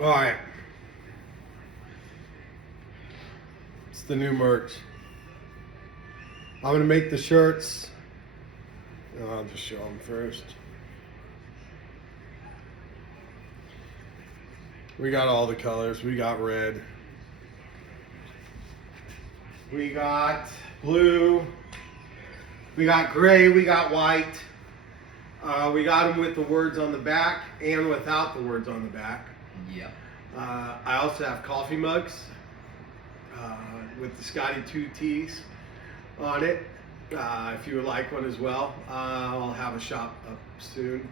All right. It's the new merch. I'm going to make the shirts. I'll just show them first. We got all the colors. We got red. We got blue. We got gray. We got white. We got them with the words on the back and without the words on the back. Yep. I also have coffee mugs with the Scotty2Ts on it. If you would like one as well, I'll have a shop up soon.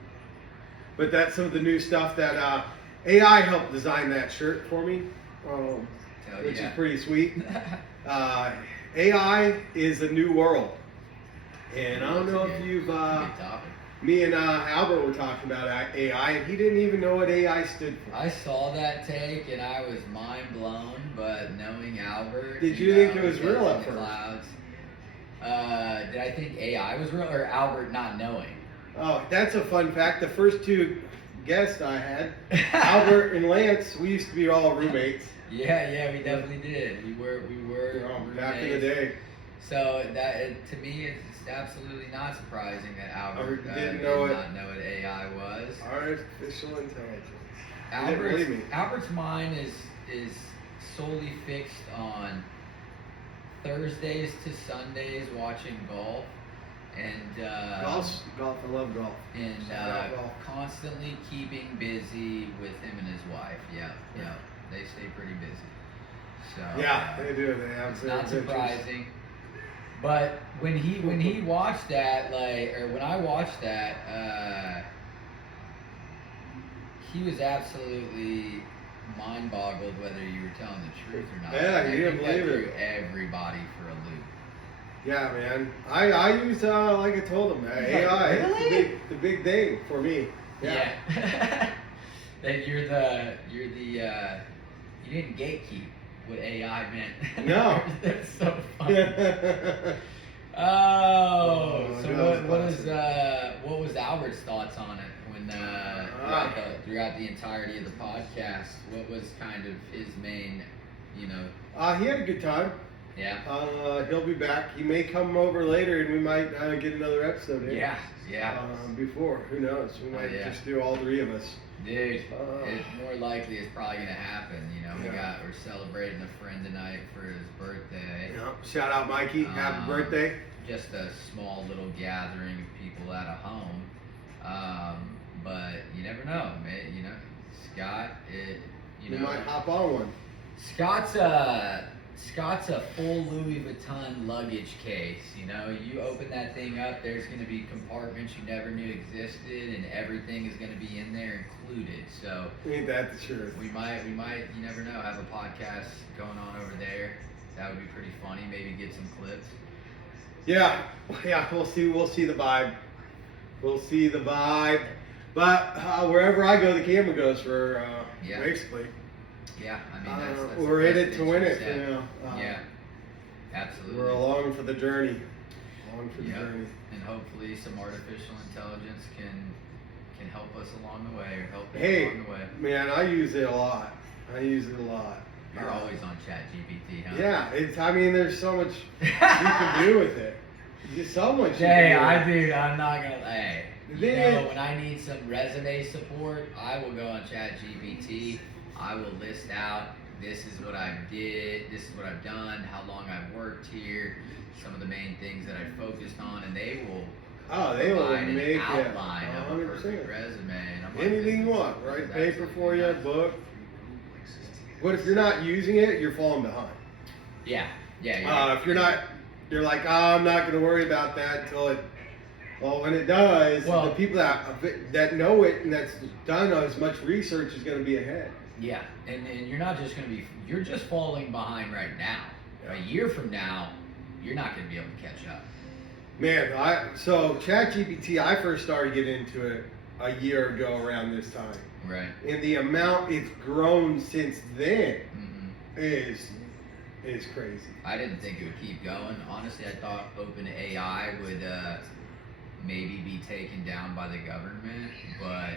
But that's some of the new stuff that AI helped design that shirt for me, which is pretty sweet. AI is a new world. And I don't know if you've... me and Albert were talking about AI, and he didn't even know what AI stood for. I saw that take, and I was mind blown, but knowing Albert... Did you think it was real at first? Clouds, did I think AI was real, or Albert not knowing? Oh, that's a fun fact. The first two guests I had, Albert and Lance, we used to be all roommates. Yeah, we definitely did. We were back in the day. So to me, it's absolutely not surprising that Albert did not know what AI was. Artificial intelligence. Albert's mind is solely fixed on Thursdays to Sundays watching golf and golf. I love golf. And constantly keeping busy with him and his wife. Yeah. They stay pretty busy. So yeah, they do. They have. It's not surprising. But when he watched that, when I watched that, he was absolutely mind-boggled whether you were telling the truth or not. Yeah, he didn't believe it. Everybody for a loop. Yeah, man. I use like I told him, AI. Really? It's the big thing for me. Yeah. That you're the you didn't gatekeep what AI meant. No. That's so funny. What was Albert's thoughts on it when throughout the entirety of the podcast? What was kind of his main, he had a good time. Yeah. He'll be back. He may come over later, and we might get another episode in. Yeah. Before, who knows? We might just do all three of us. Dude, it more likely is probably gonna happen. We're celebrating a friend tonight for his birthday. Yeah. Shout out Mikey, happy birthday. Just a small little gathering of people at a home. But you never know, man. Scott, you might hop on one. Scott's a full Louis Vuitton luggage case. You open that thing up, there's going to be compartments you never knew existed, and everything is going to be in there included. So ain't that the truth? We might, you never know, have a podcast going on over there. That would be pretty funny. Maybe get some clips. Yeah. We'll see the vibe. But wherever I go, the camera goes for basically. Yeah, I mean that's we're in it to win it. Yeah, absolutely. We're along for the journey. And hopefully some artificial intelligence can help us along the way or help us along the way. Man, I use it a lot. You're always on ChatGPT, huh? Yeah, there's so much you can do with it. There's so much. I'm not gonna. When I need some resume support, I will go on ChatGPT. I will list out, this is what I did, this is what I've done, how long I've worked here, some of the main things that I focused on, and they will provide an outline of a perfect resume. And I'm anything you want, write paper for you, book. But if you're not using it, you're falling behind. Yeah. If you're not, you're like, I'm not going to worry about that until it. Well, when it does, the people that know it and that's done as much research is going to be ahead. Yeah, and you're not just going to be, you're just falling behind right now. Yeah. A year from now, you're not going to be able to catch up. Man, so ChatGPT, I first started getting into it a year ago around this time. Right. And the amount it's grown since then is crazy. I didn't think it would keep going. Honestly, I thought OpenAI would maybe be taken down by the government, but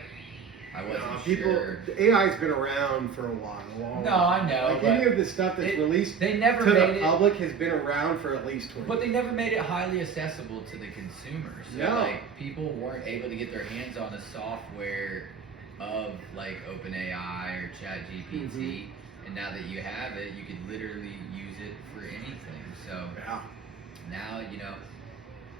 I I wasn't people, sure. The AI's been around for a while. No, I know. Like any of the stuff that's released they never to made the public has been around for at least 20 But they years. never made it highly accessible to the consumers. So No. like people weren't able to get their hands on the software of like OpenAI or ChatGPT. Mm-hmm. And now that you have it, you could literally use it for anything. So Yeah. now, you know,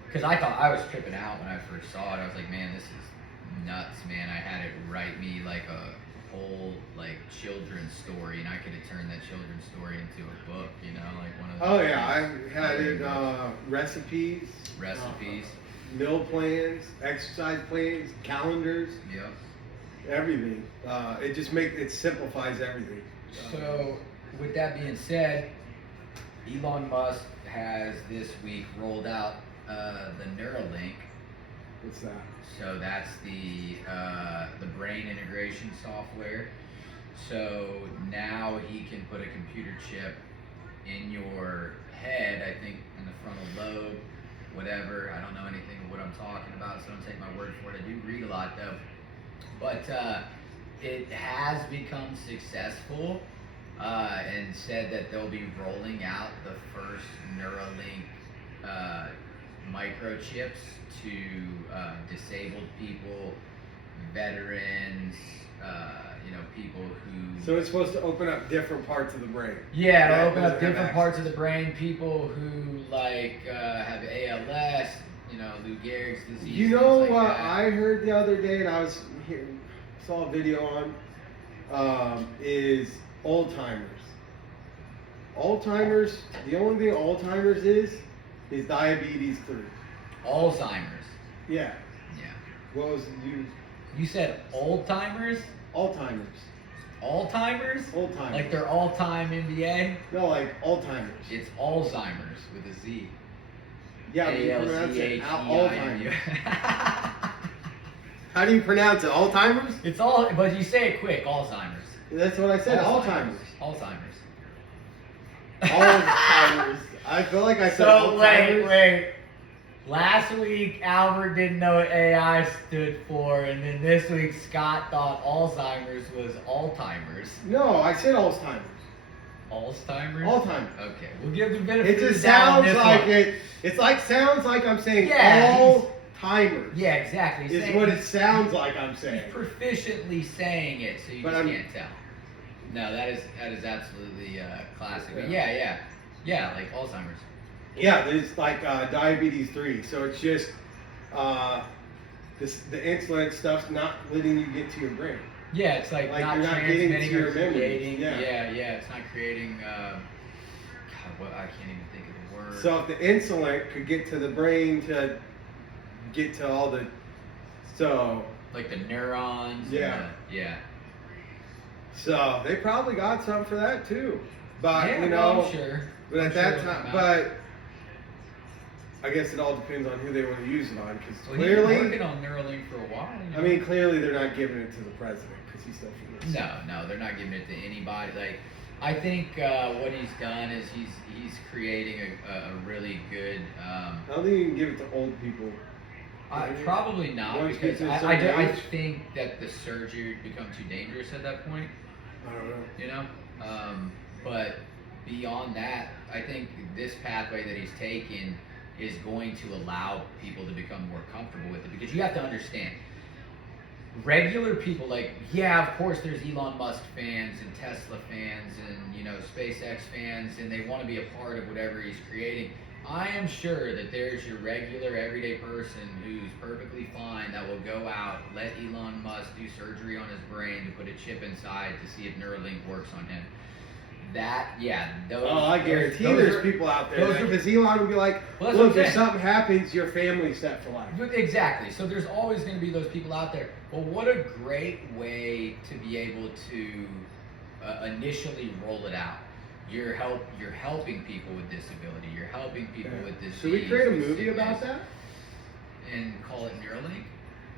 because I thought I was tripping out when I first saw it. I was like, man, this is nuts, man. I had it write me like a whole like children's story, and I could have turned that children's story into a book, you know, like one of those. Oh yeah, I had it recipes, meal plans, exercise plans, calendars, Yep. everything. It simplifies everything. So with that being said, Elon Musk has this week rolled out the Neuralink. What's that? So that's the brain integration software. So now he can put a computer chip in your head, I think in the frontal lobe, whatever. I don't know anything of what I'm talking about, so don't take my word for it. I do read a lot though. But it has become successful and said that they'll be rolling out the first Neuralink microchips to disabled people, veterans, you know, people who... So it's supposed to open up different parts of the brain. Yeah, it'll open doesn't up have different access. parts of the brain. People who like have ALS, you know, Lou Gehrig's disease. You know things like what that. I heard the other day, and saw a video on, is Alzheimer's. Alzheimer's, the only thing Alzheimer's is diabetes 3. Alzheimer's. Yeah. Yeah. What was you? You said old timers? Alzheimer's. Alzheimer's? Alzheimer's. Like their all-time NBA? No, like Alzheimer's. It's Alzheimer's with a Z. Yeah, but you pronounce it A-L-Z-H-E-I-M-U. Alzheimer's. How do you pronounce it? Alzheimer's? It's all, but you say it quick, Alzheimer's. That's what I said. Alzheimer's. Alzheimer's. Alzheimer's. I feel like I said So Alzheimer's. wait. Last week Albert didn't know what AI stood for, and then this week Scott thought Alzheimer's was Alzheimer's. No, I said Alzheimer's. Alzheimer's? Alzheimer's. Okay, we'll give the benefit It of the just doubt on sounds this like one. it. It's like sounds like I'm saying Yeah, Alzheimer's. Yeah, exactly. He's Is saying- what it sounds like I'm saying. He's proficiently saying it, so you But just I'm- can't tell. No, that is absolutely classic. But Yeah. yeah, like Alzheimer's. Yeah, there's like diabetes 3. So it's just the insulin stuff's not letting you get to your brain. Yeah, it's like not you're not getting transmitting to or your memories. creating. Yeah. Yeah, it's not creating. God, what I can't even think of the word. So if the insulin could get to the brain to get to all the like the neurons. Yeah. Yeah. So they probably got something for that too. But Yeah, you well, know, I'm sure. but I'm at sure that it'll time, come out. but I guess it all depends on who they want to use it on. Because Well, he's been clearly, working on Neuralink for a while. You I know? mean, clearly they're not giving it to the president because he's still feels. No, they're not giving it to anybody. Like, I think what he's done is he's creating a really good. I don't think you can give it to old people. Probably not, Once you because get to a certain I age. think that the surgery would become too dangerous at that point. I don't know. You know, but beyond that, I think this pathway that he's taken is going to allow people to become more comfortable with it, because you have to understand, regular people, like, yeah, of course there's Elon Musk fans and Tesla fans and, you know, SpaceX fans, and they want to be a part of whatever he's creating. I am sure that there's your regular everyday person who's perfectly fine that will go out, let Elon Musk do surgery on his brain to put a chip inside to see if Neuralink works on him. I guarantee there's people out there because Elon would be like, Well, that's what look, I'm if saying. something happens, your family's set for life. Exactly. So there's always going to be those people out there. But what a great way to be able to initially roll it out. You're helping people with disability. You're helping people with disease. Should we create a with movie sickness, about that? and call it Neuralink?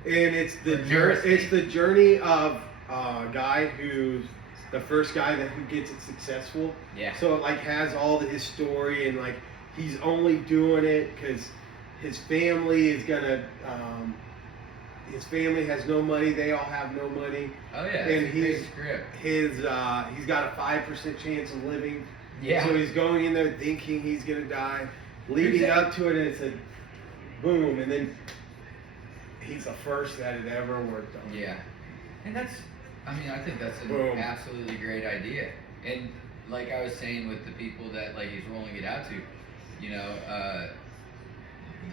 And it's the journey of a guy who's the first guy who gets it successful. Yeah. So it like has all his story, and like he's only doing it because his family is gonna his family has no money. They all have no money. Oh yeah, And it's a great script. he's got a 5% chance of living. Yeah. So he's going in there thinking he's gonna die, leading up to it, and it's a boom, and then he's the first that it ever worked on. Yeah, and I think that's an Boom. absolutely great idea. And like I was saying with the people that like he's rolling it out to, you know,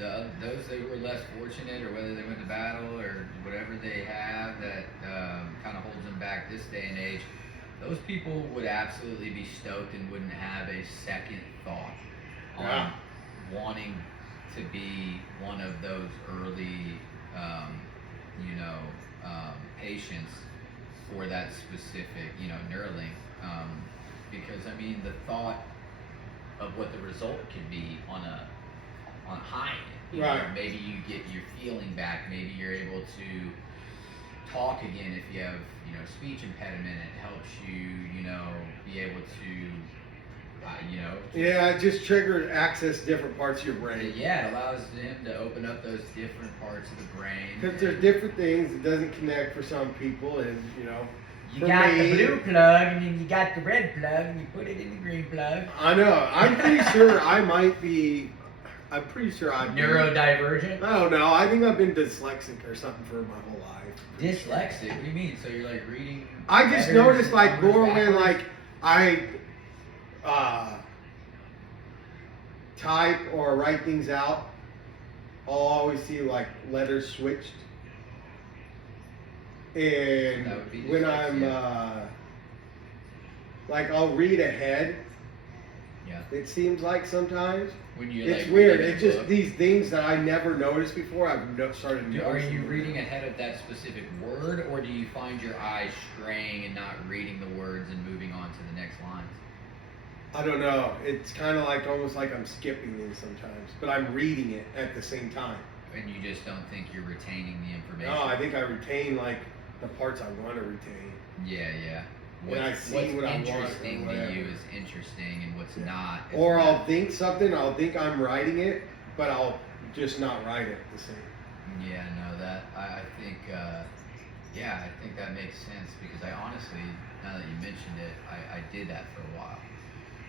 those that were less fortunate, or whether they went to battle or whatever they have that kind of holds them back this day and age, those people would absolutely be stoked and wouldn't have a second thought on wanting to be one of those early, patients for that specific, Neuralink. Because I mean, the thought of what the result could be on a high end. You know, maybe you get your feeling back. Maybe you're able to talk again if you have, speech impediment. It helps you, be able to, Yeah, it just triggered access different parts of your brain. Yeah, it allows him to open up those different parts of the brain. Because there's different things that doesn't connect for some people, and you got the blue plug, and then you got the red plug, and you put it in the green plug. I know. I'm pretty sure I'm neurodivergent. I don't know. I think I've been dyslexic or something for my whole life. Dyslexic? What do you mean? So you're like reading? I just noticed like more when like I type or write things out, I'll always see like letters switched. And when I'm like I'll read ahead. Yeah. It seems like sometimes. When you it's like weird. It's just these things that I never noticed before. I've started noticing. Are you reading ahead of that specific word, or do you find your eyes straying and not reading the words and moving on to the next lines? I don't know. It's kind of like almost like I'm skipping things sometimes, but I'm reading it at the same time. And you just don't think you're retaining the information? No, I think I retain like the parts I want to retain. Yeah, yeah. What's interesting to you is interesting, and what's not. Or I'll think something. I'll think I'm writing it, but I'll just not write it the same. Yeah, no, that I think. I think that makes sense, because I honestly, now that you mentioned it, I did that for a while.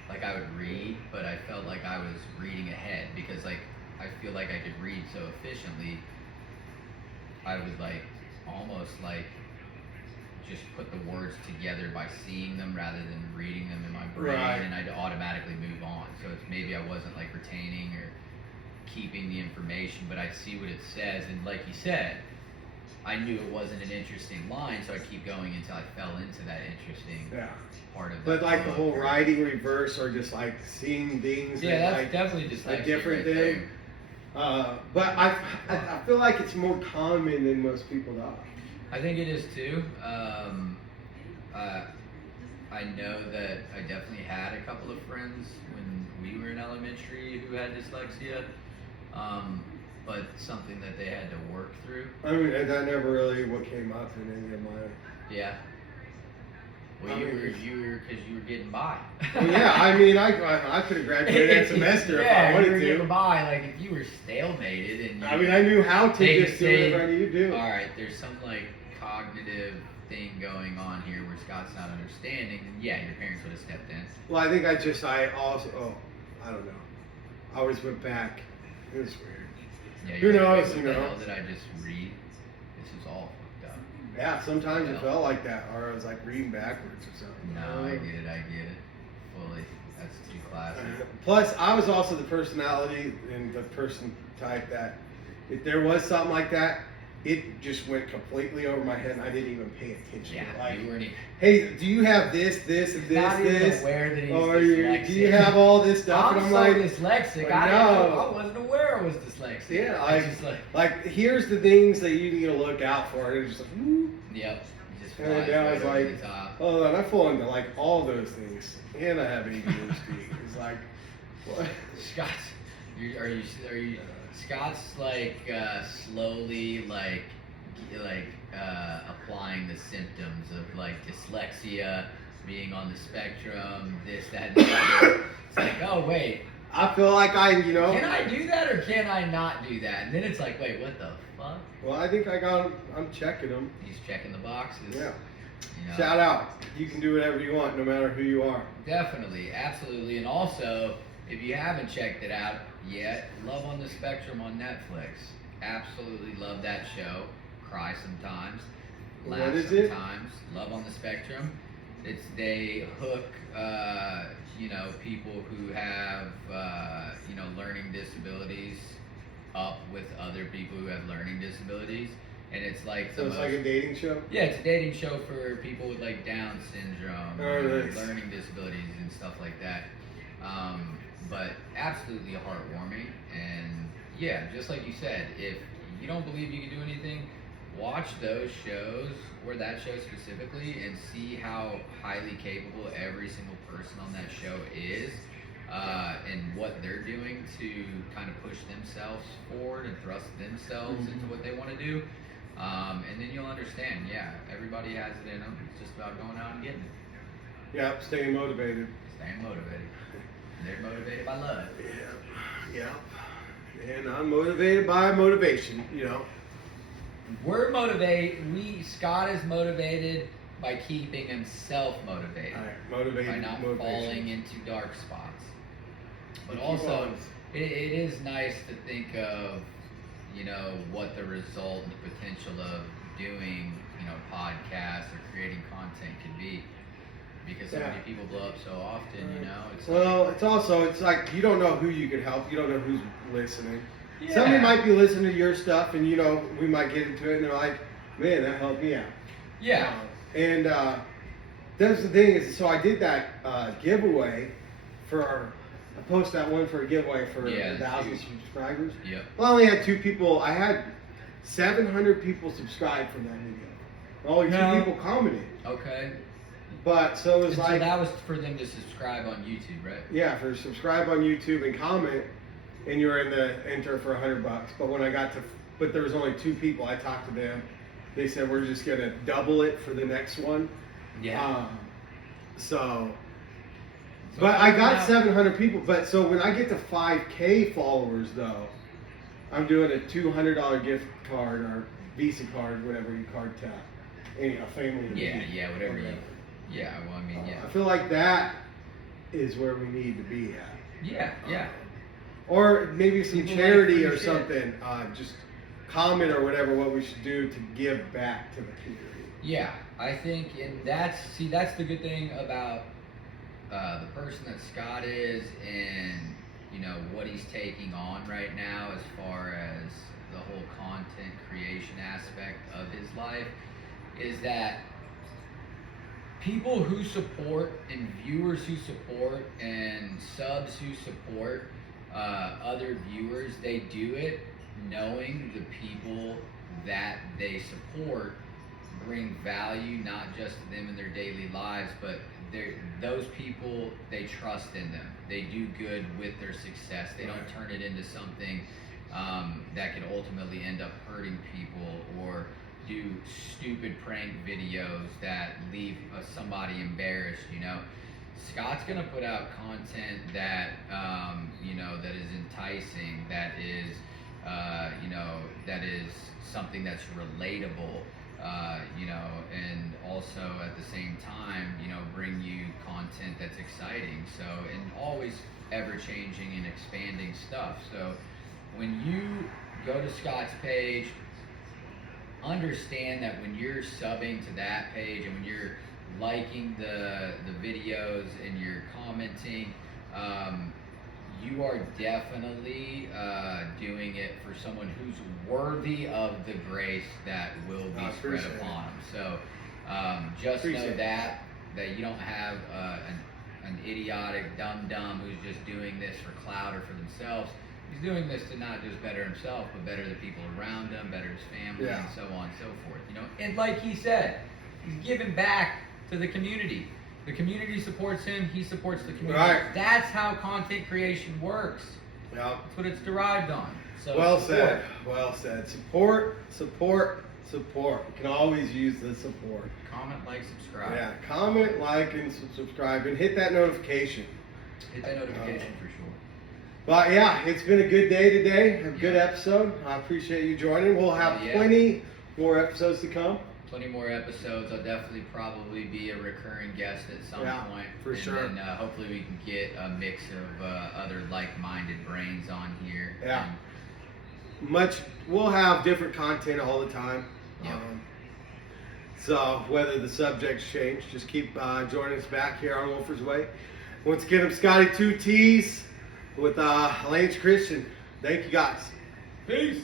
Like I would read, but I felt like I was reading ahead, because like I feel like I could read so efficiently. I would like almost like just put the words together by seeing them rather than reading them in my brain, and I'd automatically move on. So it's maybe I wasn't like retaining or keeping the information, but I'd see what it says, and like you said, I knew it wasn't an interesting line, so I'd keep going until I fell into that interesting part of it. But like the whole writing reverse, or just like seeing things. Yeah, that's like definitely just a different thing. But I feel like it's more common than most people know. I think it is too. I know that I definitely had a couple of friends when we were in elementary who had dyslexia, but something that they had to work through. I mean, that never really what came up in any of my. Yeah. Well, you were because you were getting by. Well, yeah, I mean, I could have graduated that semester if I wanted to. You were getting by. Like if you were stalemated and. I mean, I knew how to just do whatever I needed to do. All right, there's some like cognitive thing going on here where Scott's not understanding, then yeah, your parents would have stepped in. Well, I think I don't know. I always went back. It was weird. Yeah, who knows, what the hell did I just read? This is all fucked up. Yeah, sometimes it felt like that, or I was like reading backwards or something. No, I get it. Fully. That's too classic. Plus, I was also the personality and the person type that if there was something like that, it just went completely over my head, and I didn't even pay attention. Yeah, like, you weren't even. Hey, do you have this, and he's this, not this? Even aware that he's or dyslexic. do you have all this stuff? I'm and I'm so like, dyslexic. I I wasn't aware I was dyslexic. Yeah, like here's the things that you need to look out for. And it's just like, whoop. Yep. Just And then I was right like, oh, and I fall into like all those things, and I have ADHD. It's like, what? Scott, are you? Scott's like slowly applying the symptoms of like dyslexia, being on the spectrum, this, that, and the other. It's like, oh wait, I feel like can I do that or can I not do that? And then it's like, wait, what the fuck? plug? Well, I think I'm checking them. He's checking the boxes. Yeah. You know, Shout out. You can do whatever you want, no matter who you are. definitely, absolutely. And also, if you haven't checked it out yet, Love on the Spectrum on Netflix. Absolutely love that show. Cry sometimes, laugh What is it? sometimes. Love on the Spectrum. They hook people who have learning disabilities up with other people who have learning disabilities, and it's like So it's like a dating show? yeah, it's a dating show for people with like Down syndrome, Nice. learning disabilities, and stuff like that. But absolutely heartwarming, and yeah, just like you said, if you don't believe you can do anything, watch those shows, or that show specifically, and see how highly capable every single person on that show is, and what they're doing to kind of push themselves forward and thrust themselves into what they want to do. And then you'll understand, yeah, everybody has it in them. It's just about going out and getting it. Yeah, staying motivated. Staying motivated. They're motivated by love. Yeah. And I'm motivated by motivation, We're motivated. Scott is motivated by keeping himself motivated. All right, motivated by not motivation. falling into dark spots. But You keep also, on. it is nice to think of, what the result and the potential of doing, podcasts or creating content could be. Because so many people blow up so often, It's It's like you don't know who you could help. You don't know who's listening. Yeah. Somebody might be listening to your stuff, and we might get into it, and they're like, "Man, that helped me out." Yeah. And that's the thing is, so I did that giveaway I posted that one for a giveaway for 1,000 subscribers. Yep. Well, I only had 2 people. I had 700 people subscribe from that video. Only 2 people commented. Okay. But so it was So like, that was for them to subscribe on YouTube, right? yeah, for subscribe on YouTube and comment, and you're in the enter for $100. But when I but there was only 2 people. I talked to them. They said we're just gonna double it for the next one. Yeah. But I got 700 people. But so when I get to 5K followers, though, I'm doing a $200 gift card or Visa card, whatever you card tap, a family. Whatever you. Yeah, well, I mean, yeah. I feel like that is where we need to be at. Yeah. Or maybe some People charity like or free shit. something. Just comment or whatever what we should do to give back to the community. Yeah, I think, and that's the good thing about the person that Scott is, and what he's taking on right now as far as the whole content creation aspect of his life, is that people who support and viewers who support and subs who support other viewers, they do it knowing the people that they support bring value not just to them in their daily lives, but those people, they trust in them. They do good with their success. They don't turn it into something that can ultimately end up hurting people, or do stupid prank videos that leave somebody embarrassed. Scott's gonna put out content that that is enticing, that is that is something that's relatable, and also at the same time, bring you content that's exciting. So, and always ever changing and expanding stuff. So when you go to Scott's page, understand that when you're subbing to that page and when you're liking the videos and you're commenting, you are definitely doing it for someone who's worthy of the grace that will be spread upon them. So just know that you don't have an idiotic dum-dum who's just doing this for clout or for themselves. He's doing this to not just better himself, but better the people around him, better his family, and so on and so forth. And like he said, he's giving back to the community. The community supports him, he supports the community. Right. That's how content creation works. Yeah. That's what it's derived on. So Well support. said. Support. You can always use the support. Comment, like, subscribe. Yeah, comment, like, and subscribe, and hit that notification. Hit that notification for sure. But yeah, it's been a good day today, a good episode. I appreciate you joining. We'll have Yeah. plenty more episodes to come. Plenty more episodes. I'll definitely probably be a recurring guest at some point. For sure. And then hopefully we can get a mix of other like-minded brains on here. Yeah. We'll have different content all the time. Yep. So whether the subjects change, just keep joining us back here on Wolfer's Way. Once again, I'm Scotty2Ts with Lance Christian. Thank you guys. Peace.